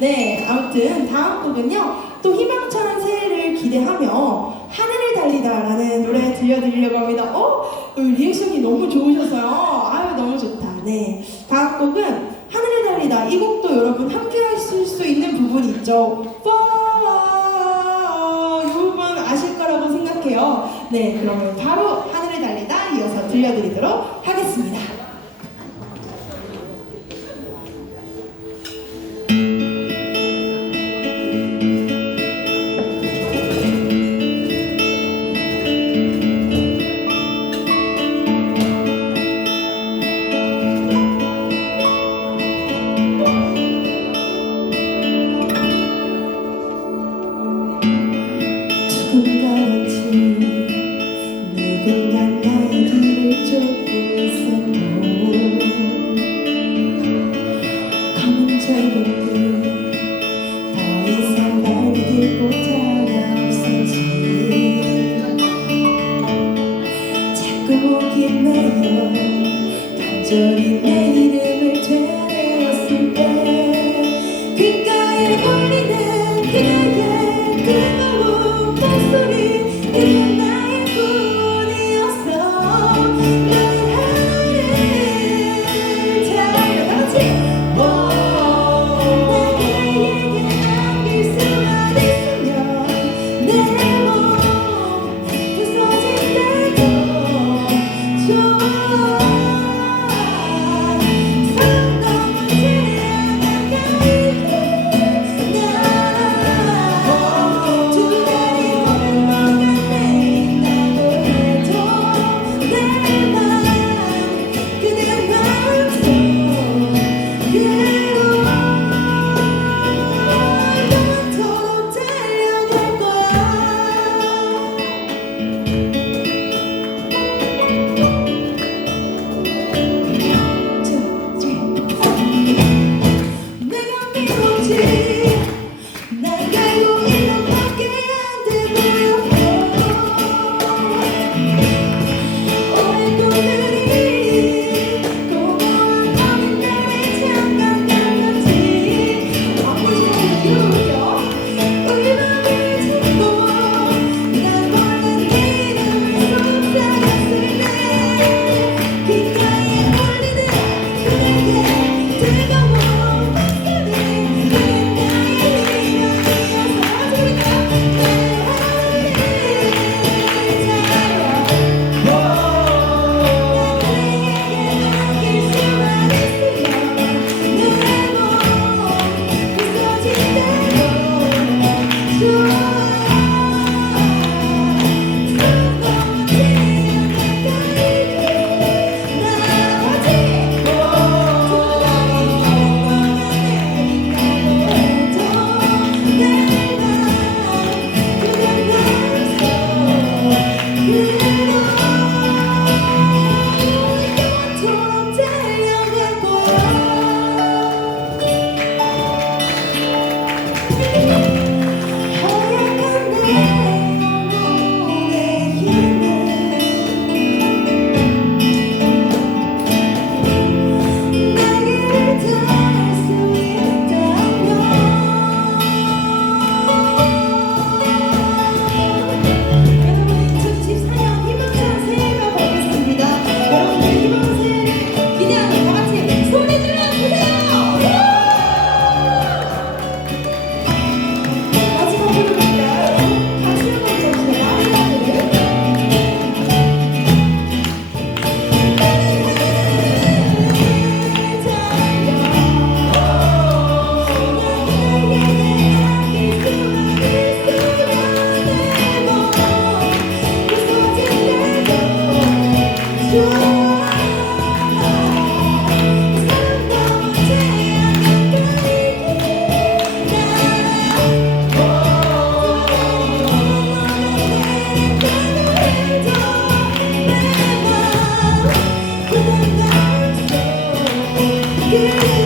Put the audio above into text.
네, 아무튼 다음 곡은요. 또 희망찬 새해를 기대하며 하늘을 달리다라는 노래 들려드리려고 합니다. 어? 어, 리액션이 너무 좋으셔서요. 아유, 너무 좋다. 네. 다음 곡은 하늘을 달리다. 이 곡도 여러분 함께 하실 수 있는 부분이 있죠. 부분 아실 거라고 생각해요. 네, 그러면 바로 하늘을 달리다 이어서 들려드리도록 하겠습니다. 절인 내 이름을 되뇌었을 때 귓가에 걸리는 그 you. you.